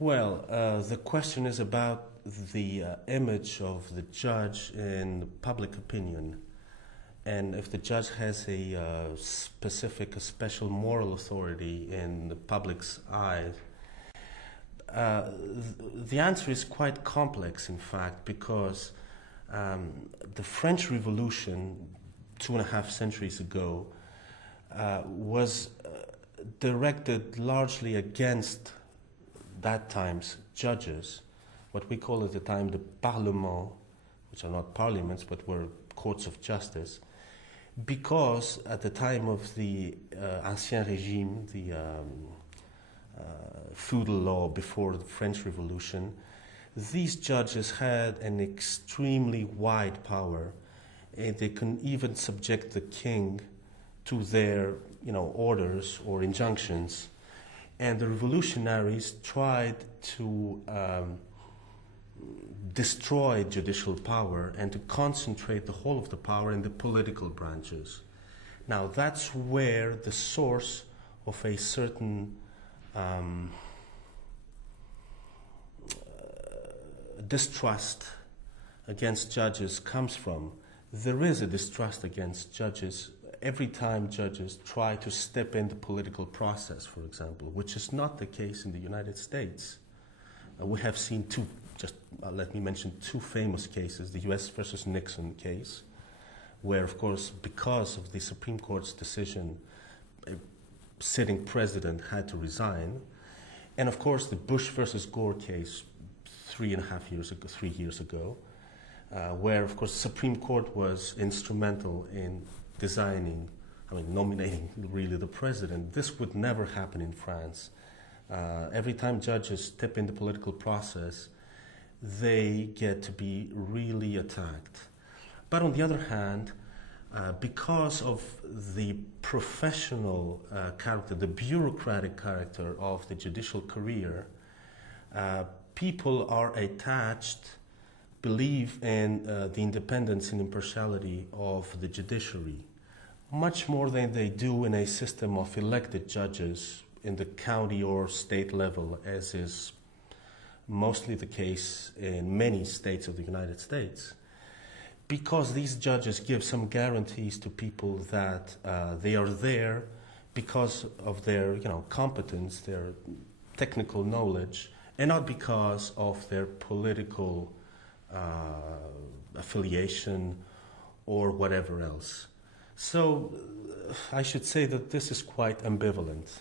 Well, the question is about the image of the judge in public opinion, and if the judge has a a special moral authority in the public's eyes. The answer is quite complex, in fact, because the French Revolution, 2.5 centuries ago, was directed largely against that time's judges, what we call at the time the Parlement, which are not parliaments but were courts of justice, because at the time of the Ancien Régime, the feudal law before the French Revolution, these judges had an extremely wide power, and they can even subject the king to their, orders or injunctions. And the revolutionaries tried to destroy judicial power and to concentrate the whole of the power in the political branches. Now, that's where the source of a certain distrust against judges comes from. There is a distrust against judges every time judges try to step in the political process, for example, which is not the case in the United States. We have seen let me mention two famous cases, the US versus Nixon case, where, of course, because of the Supreme Court's decision, a sitting president had to resign, and of course the Bush versus Gore case 3 years ago, where, of course, the Supreme Court was instrumental in nominating really the president. This would never happen in France. Every time judges step in the political process, they get to be really attacked. But on the other hand, because of the professional character, the bureaucratic character of the judicial career, people are attached, believe in the independence and impartiality of the judiciary, much more than they do in a system of elected judges in the county or state level, as is mostly the case in many states of the United States. Because these judges give some guarantees to people that they are there because of their competence, their technical knowledge, and not because of their political affiliation or whatever else. So I should say that this is quite ambivalent.